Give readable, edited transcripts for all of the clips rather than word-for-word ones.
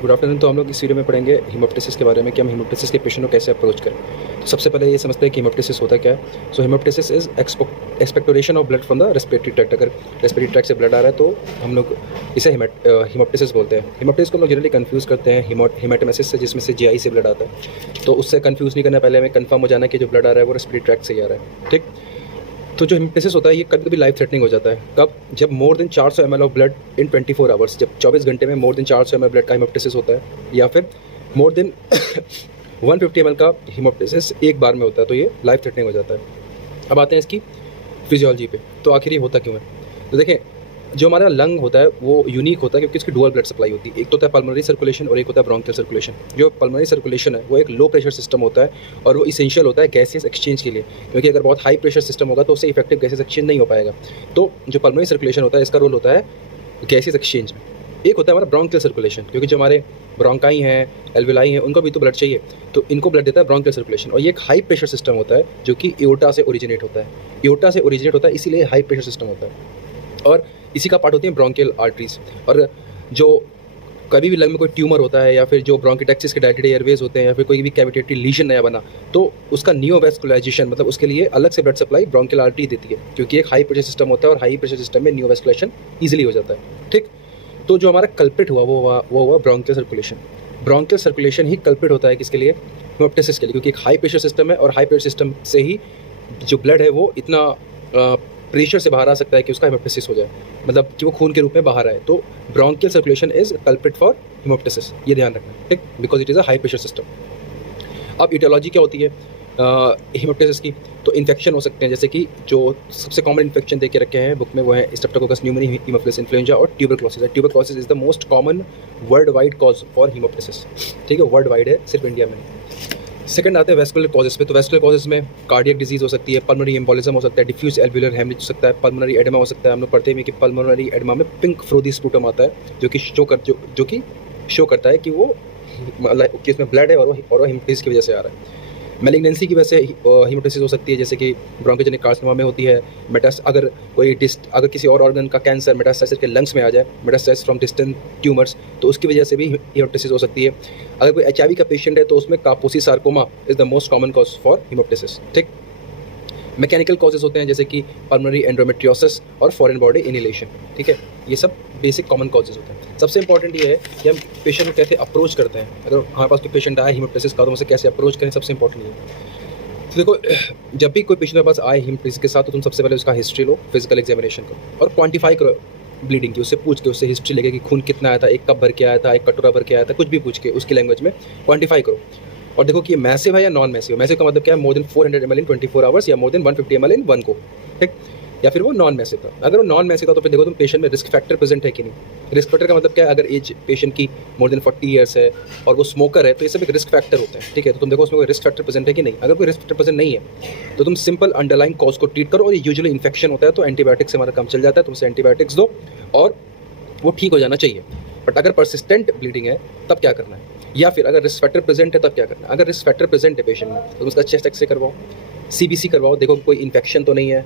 Good afternoon. तो हम लोग इस वीडियो में पढ़ेंगे हीमोप्टिसिस के बारे में कि हम हीमोप्टिसिस के पेशेंट को कैसे अप्रोच करें। तो सबसे पहले ये समझते हैं कि हीमोप्टिसिस होता क्या है। So haemoptysis is expectoration of blood from the respiratory tract. अगर रेस्पिरेटरी ट्रैक्ट से ब्लड आ रहा है तो हम लोग इसे हीमोप्टिसिस बोलते हैं। हीमोप्टिसिस को हम लोग जनरली कन्फ्यूज़ करते हैं हीमेटोमेसिस से, जिसमें से जीआई से ब्लड आता है। तो उससे कन्फ्यूज़ नहीं करना, पहले हमें कन्फर्म हो जाना कि जो ब्लड आ रहा है वो रेस्पिरेटरी ट्रैक्ट से ही आ रहा है। ठीक। तो जो हीमोप्टिसिस होता है ये कभी कभी लाइफ थ्रेटनिंग हो जाता है। कब? जब more than 400 ml of blood in 24 hours, जब 24 घंटे में मोर देन 400 ml ब्लड का हीमोप्टिसिस होता है, या फिर मोर देन 150 ml का हीमोप्टिसिस एक बार में होता है, तो ये लाइफ थ्रेटनिंग हो जाता है। अब आते हैं इसकी फिजियोलॉजी पे। तो आखिर ये होता क्यों है? तो देखें, जो हमारा लंग होता है वो यूनिक होता है क्योंकि इसकी डुअल ब्लड सप्लाई होती है। एक तो होता है पल्मोनरी सर्कुलेशन और एक होता है ब्रोंकियल सर्कुलेशन। जो पल्मोनरी सर्कुलेशन है वो एक लो प्रेशर सिस्टम होता है और वो इसेंशियल होता है गैसेस एक्सचेंज के लिए, क्योंकि अगर बहुत हाई प्रेशर सिस्टम होगा तो उससे इफेक्टिव गैसेस एक्सचेंज नहीं हो पाएगा। तो जो पल्मोनरी सर्कुलेशन होता है इसका रोल होता है गैसेस एक्सचेंज में। एक होता है हमारा ब्रोंकियल सर्कुलेशन, क्योंकि जो हमारे ब्रोंकाई हैं, एल्वेलाई हैं, उनको भी तो ब्लड चाहिए, तो इनको ब्लड देता है ब्रोंकियल सर्कुलेशन। और ये एक हाई प्रेशर सिस्टम होता है जो कि एओर्टा से ओरिजिनेट होता है। एओर्टा से ओरिजिनेट होता है इसीलिए हाई प्रेशर सिस्टम होता है। और इसी का पार्ट होती है ब्रोंकियल आर्टरीज। और जो कभी भी लंग में कोई ट्यूमर होता है या फिर जो ब्रोंकिटेक्सिस के डायलेटेड एयरवेज होते हैं या फिर कोई भी कैविटेटरी लीजन नया बना, तो उसका नियोवैस्कुलाइजेशन, मतलब उसके लिए अलग से ब्लड सप्लाई ब्रोंकियल आर्टरी देती है, क्योंकि एक हाई प्रेशर सिस्टम होता है और हाई प्रेशर सिस्टम में नियोवैस्कुलेशन ईजिली हो जाता है। ठीक। तो जो हमारा कल्प्रिट हुआ वो हुआ ब्रोंकियल सर्कुलेशन। ब्रोंकियल सर्कुलेशन ही कल्प्रिट होता है किसके लिए? हीमोप्टिसिस के लिए, क्योंकि एक हाई प्रेशर सिस्टम है और हाई प्रेशर सिस्टम से ही जो ब्लड है वो इतना प्रेशर से बाहर आ सकता है कि उसका हीमोप्टिसिस हो जाए, मतलब कि वो खून के रूप में बाहर आए। तो bronchial circulation is culprit for हीमोप्टिसिस, ये ध्यान रखना। ठीक, because it is a high pressure system. अब इटियोलॉजी क्या होती है हीमोप्टिसिस की? तो इन्फेक्शन हो सकते हैं, जैसे कि जो सबसे कॉमन इन्फेक्शन दे के रखे हैं बुक में वो है स्ट्रेप्टोकोकस न्यूमोनी, हीमोफिलस इन्फ्लुएंजा और tuberculosis. Tuberculosis is the most common world wide cause for haemoptysis. ठीक है, वर्ल्ड वाइड है, सिर्फ इंडिया में नहीं। सेकंड आते हैं वेस्कुलर कॉजेस पे। तो वेस्कुलर कॉजेस में कार्डियक डिजीज हो सकती है, पल्मोनरी एम्बोलिज्म हो सकता है, डिफ्यूज एल्वुलर हेमरेज हो सकता है, पल्मोनरी एडेमा हो सकता है। हम लोग पढ़ते हैं कि पल्मोनरी एडेमा में पिंक फ्रोदी स्पूटम आता है जो कि शो करता है कि वो कि इसमें ब्लड है और वो हीमोप्टिसिस की वजह से आ रहा है। मैलिग्नेंसी की वजह से हीमोप्टिसिस हो सकती है, जैसे कि ब्रोंकोजेनिक कार्सिनोमा में होती है। अगर किसी और ऑर्गन का कैंसर मेटास्टेसिस के लंग्स में आ जाए, मेटास्टेसिस फ्रॉम डिस्टेंट ट्यूमर्स, तो उसकी वजह से भी हीमोप्टिसिस हो सकती है। अगर कोई एचआईवी का पेशेंट है तो उसमें Kaposi sarcoma is the most common cause for haemoptysis. ठीक। मैकेनिकल कॉजेज होते हैं जैसे कि पल्मोनरी एंड्रोमेट्रियोसिस और फॉरेन बॉडी इनहेलेशन। ठीक है, ये सब बेसिक कॉमन कॉजेज होते हैं। सबसे इंपॉर्टेंट ये है कि हम पेशेंट को कैसे अप्रोच करते हैं। अगर हमारे पास कोई पेशेंट आए हीमोप्टिसिस का तो उसे कैसे अप्रोच करें, सबसे इंपॉर्टेंट ये है। तो देखो, जब भी कोई पेशेंट के पास आए हीमोप्टिसिस के साथ तो तुम सबसे पहले उसका हिस्ट्री लो, फिजिकल एग्जामिनेशन करो और क्वान्टिफाई करो ब्लीडिंग की। उससे पूछ के, उससे हिस्ट्री लेके कि खून कितना आया था, एक कप भर के आया था, एक कटोरा भर के आया था, कुछ भी पूछ के उसकी लैंग्वेज में क्वान्टिफाई करो। और देखो कि ये मैसिव है या नॉन मैसिव। मैसिव का मतलब क्या है? मोर देन 400 ml इन 24 आवर्स या मोर देन 150 ml इन 1 को। ठीक। या फिर वो नॉन मैसिव था। अगर वो नॉन मैसिव था तो फिर देखो तुम पेशेंट में रिस्क फैक्टर प्रेजेंट है कि नहीं। रिस्क फैक्टर का मतलब क्या है? अगर एज पेशेंट की मोर देन 40 ईयर्स है और वो स्मोकर है तो ये सब एक रिस्क फैक्टर होता है। ठीक है, तो तुम देखो उसमें कोई रिस्क फैक्टर प्रेजेंट है कि नहीं। अगर कोई रिस्क फैक्टर प्रेजेंट नहीं है तो तुम सिंपल अंडरलाइन कॉज को ट्रीट करो, और ये यूजुअली इन्फेक्शन होता है तो एंटीबायोटिक से हमारा काम चल जाता है। तुम उसे एंटीबायोटिक्स दो और वो ठीक हो जाना चाहिए। बट अगर परसिस्टेंट ब्लीडिंग है तब क्या करना है? या फिर अगर रिस्क फैक्टर प्रेजेंट है तब क्या करना है? अगर रिस्क फैक्टर प्रेजेंट है पेशेंट में तो उसका चेस्ट एक्सरे करवाओ, सीबीसी करवाओ, देखो कोई इन्फेक्शन तो नहीं है,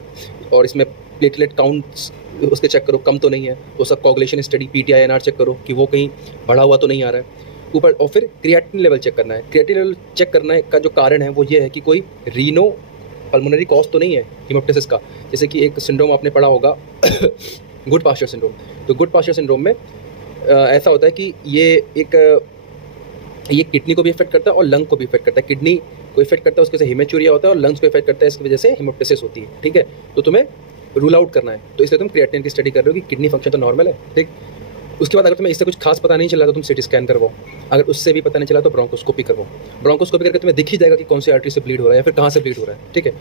और इसमें प्लेटलेट काउंट्स उसके चेक करो कम तो नहीं है, तो उसका कोगुलेशन स्टडी पीटीआईएनआर चेक करो कि वो कहीं बढ़ा हुआ तो नहीं आ रहा है ऊपर। और फिर क्रिएटिनिन लेवल चेक करना है। क्रिएटिनिन लेवल चेक करने का जो कारण है वो ये है कि कोई रीनो पल्मोनरी कॉज तो नहीं है हीमोप्टिसिस का। जैसे कि एक सिंड्रोम आपने पढ़ा होगा गुड पास्चर सिंड्रोम। तो गुड पास्चर सिंड्रोम में ऐसा होता है कि ये किडनी को भी इफेक्ट करता है और लंग को भी इफेक्ट करता है। किडनी को इफेक्ट करता है, उसके से हीमेचूरिया होता है, और लंग्स को इफेक्ट करता है, इसकी वजह से हीमोप्टिसिस होती है। ठीक है, तो तुम्हें रूल आउट करना है, तो इसलिए तुम क्रिएटिनिन की स्टडी कर रहे हो कि किडनी फंक्शन तो नॉर्मल है। ठीक। उसके बाद अगर तुम्हें इससे कुछ खास पता नहीं चला तो तुम सीटी स्कैन करवाओ। अगर उससे भी पता नहीं चला तो ब्रोंकोस्कोपी करवाओ। ब्रोंकोस्कोपी करके तुम्हें दिख ही जाएगा कि कौन सी आर्टरी से ब्लीड हो रहा है या फिर कहाँ से ब्लीड हो रहा है। ठीक है,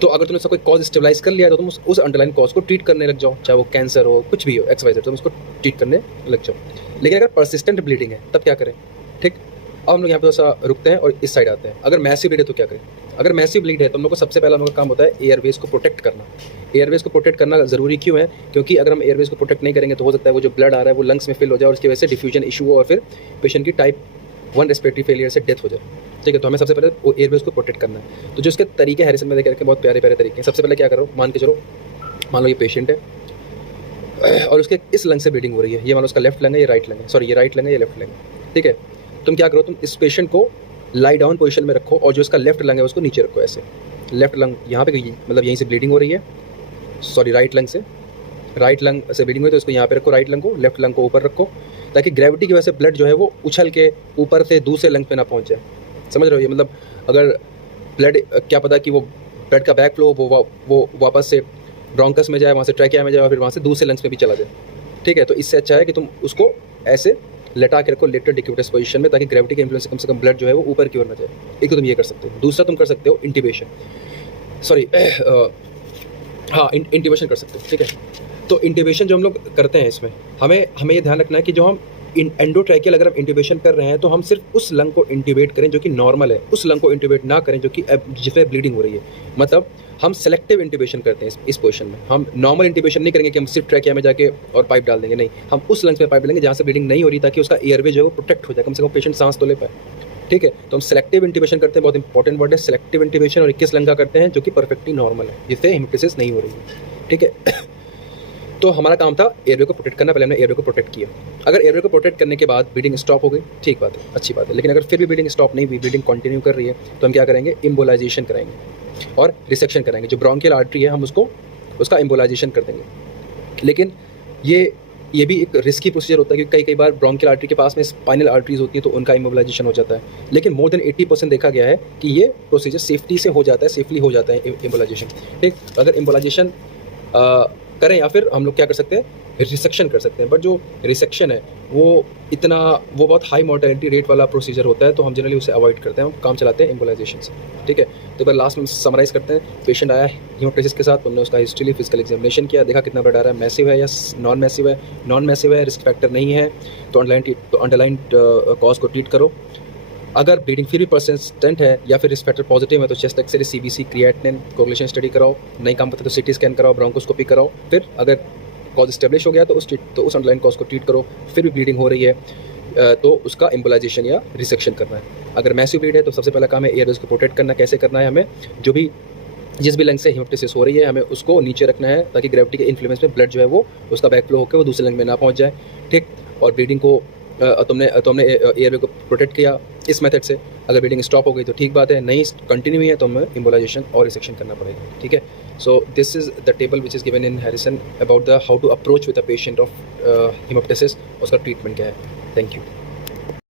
तो अगर तुमने उसका कोई कॉज स्टेबलाइज कर लिया तो तुम उस अंडरलाइन कॉज को ट्रीट करने लग जाओ, चाहे वो कैंसर हो, कुछ भी हो, XYZ, तुम उसको ट्रीट करने लग जाओ। लेकिन अगर परसिस्टेंट ब्लीडिंग है तब क्या करें? ठीक। अब हम लोग यहाँ पे थोड़ा सा रुकते हैं और इस साइड आते हैं। अगर मैसिव ब्लीड है तो क्या करें? अगर मैसिव ब्लीड है तो हम लोग को सबसे पहला हम लोग का काम होता है एयरवेज को प्रोटेक्ट करना। एयरवेज को प्रोटेक्ट करना ज़रूरी क्यों है? क्योंकि अगर हम एयरवेज को प्रोटेक्ट नहीं करेंगे तो हो सकता है वो जो ब्लड आ रहा है वो लंग्स में फिल हो जाए और उसकी वजह से डिफ्यूजन इशू हो और फिर पेशेंट की टाइप 1 रेस्पिरेटरी फेलियर से डेथ हो जाए। ठीक है, तो हमें सबसे पहले वो एयरवेज को प्रोटेक्ट करना है। तो जो इसके तरीके हैरिसन में देख रखे बहुत प्यारे प्यारे तरीके हैं। सबसे पहले क्या करो, मान के चलो, मान लो ये पेशेंट है और उसके इस लंग से ब्लीडिंग हो रही है। ये मान लो उसका लेफ्ट लंग है, ये राइट लंग है, सॉरी ये राइट लंग है, ये लेफ्ट लंग है। ठीक है। तुम क्या करो, तुम इस पेशेंट को लाई डाउन पोजीशन में रखो और जो इसका लेफ्ट लंग है उसको नीचे रखो ऐसे। लेफ्ट लंग यहाँ पे मतलब यहीं से ब्लीडिंग हो रही है, सॉरी राइट लंग से ब्लीडिंग हुई, तो इसको यहाँ पे रखो राइट लंग को, लेफ्ट लंग को ऊपर रखो, ताकि ग्रेविटी की वजह से ब्लड जो है वो उछल के ऊपर से दूसरे लंग पे ना पहुँच जाए। समझ रहे हो? ये मतलब अगर ब्लड, क्या पता कि वो ब्लड का बैक फ्लो वो वापस से ब्रोंकस में जाए, वहाँ से ट्रैकिया में जाए और फिर वहाँ से दूसरे लंग्स में भी चला जाए। ठीक है, तो इससे अच्छा है कि तुम उसको ऐसे लटा के रखो लेटर डिक्यूबिटस पोजीशन में, ताकि ग्रेविटी के इन्फ्लुएंस से कम से कम ब्लड जो है वो ऊपर की ओर ना जाए। एक तो तुम ये कर सकते हो। दूसरा तुम कर सकते हो इंटिबेशन, सॉरी हाँ इंटिबेशन कर सकते हो। ठीक है, तो इंटिबेशन जो हम लोग करते हैं इसमें हमें ये ध्यान रखना है कि जो हम एंडोट्रैकियल अगर हम इंटिबेशन कर रहे हैं तो हम सिर्फ उस लंग को इंटिबेट करें जो कि नॉर्मल है, उस लंग को इंटिबेट ना करें जो कि जिसमें ब्लीडिंग हो रही है। मतलब हम सेलेक्टिव इंटिबेशन करते हैं इस पोजीशन में। हम नॉर्मल इंटिबेशन नहीं करेंगे कि हम सिर्फ ट्रैकिया में जाके और पाइप डाल देंगे, नहीं, हम उस लंग्स में पाइप डालेंगे जहाँ से ब्लीडिंग नहीं हो रही, ताकि उसका एयरवे जो है वो प्रोटेक्ट हो जाए, कम से कम पेशेंट सांस तो ले पाए। ठीक है, तो हम सेलेक्टिव इंटिबेशन करते हैं, बहुत इंपॉर्टेंट वर्ड है सेलेक्टिव इंटिबेशन। और 21 लंग का करते हैं जो कि परफेक्टली नॉर्मल है, जिससे हेमोप्टिसिस नहीं हो रही है। ठीक है, तो हमारा काम था एयरवे को प्रोटेक्ट करना। पहले हमने एयरवे को प्रोटेक्ट किया। अगर एयरवे को प्रोटेक्ट करने के बाद ब्लीडिंग स्टॉप हो गई, ठीक बात है, अच्छी बात है। लेकिन अगर फिर भी ब्लीडिंग स्टॉप नहीं हुई, ब्लीडिंग कंटिन्यू कर रही है, तो हम क्या करेंगे, एम्बोलाइजेशन कराएंगे और रिसेक्शन कराएंगे। जो ब्रोंकियल आर्टरी है हम उसका एम्बोलाइजेशन कर देंगे। लेकिन ये भी एक रिस्की प्रोसीजर होता है, क्योंकि कई बार ब्रोंकियल आर्टरी के पास में स्पाइनल आर्टरीज होती है, तो उनका इमोबिलाइजेशन हो जाता है। लेकिन मोर देन 80% देखा गया है कि ये प्रोसीजर सेफ्टी से हो जाता है, सेफली हो जाता है इमोबिलाइजेशन। ठीक, अगर इमोबिलाइजेशन करें या फिर हम लोग क्या कर सकते हैं, रिसेक्शन कर सकते हैं। बट जो रिसेक्शन है वो बहुत हाई मोर्टेलिटी रेट वाला प्रोसीजर होता है, तो हम जनरली उसे अवॉइड करते हैं, हम काम चलाते हैं एम्बोलाइजेशन से। ठीक है, तो एक लास्ट में समराइज करते हैं। पेशेंट आया हेमोप्टिसिस के साथ, हमने उसका हिस्ट्री ली, फिजिकल एग्जामिनेशन किया, देखा कितना ब्लड आ रहा है, मैसिव है या नॉन मैसिव है। नॉन मैसिव है, रिस्क फैक्टर नहीं है, तो अंडरलाइन कॉज को ट्रीट करो। अगर ब्लीडिंग फिर भी परसिस्टेंट है या फिर रिस्क फैक्टर पॉजिटिव है, तो chest X ray, CBC, creatinine, coagulation study कराओ। नहीं काम पता तो सीटी स्कैन कराओ, ब्रोंकोस्कोपी कराओ। फिर अगर कॉज स्टेब्लिश हो गया तो उस अंडरलाइन कॉज को ट्रीट करो। फिर भी ब्लीडिंग हो रही है तो उसका एम्बोलाइजेशन या रिसेक्शन करना है। अगर मैसिव ब्लीड है तो सबसे पहला काम है एयरवेज को प्रोटेक्ट करना। कैसे करना है, हमें जिस भी लंग से हेमोप्टिसिस हो रही है, हमें उसको नीचे रखना है, ताकि ग्रेविटी के इन्फ्लुएंस में ब्लड जो है वो उसका बैक फ्लो होकर वो दूसरे लंग में ना पहुंच जाए। ठीक, और ब्लीडिंग को तुमने एयरवे को प्रोटेक्ट किया इस मेथड से। अगर ब्लीडिंग स्टॉप हो गई तो ठीक बात है, नहीं कंटिन्यू हुई है तो हमें एम्बोलाइजेशन और रिसेक्शन करना पड़ेगा। ठीक है, so this is the table which is given in Harrison about the how to approach with a patient of haemoptysis, उसका ट्रीटमेंट क्या है। Thank you.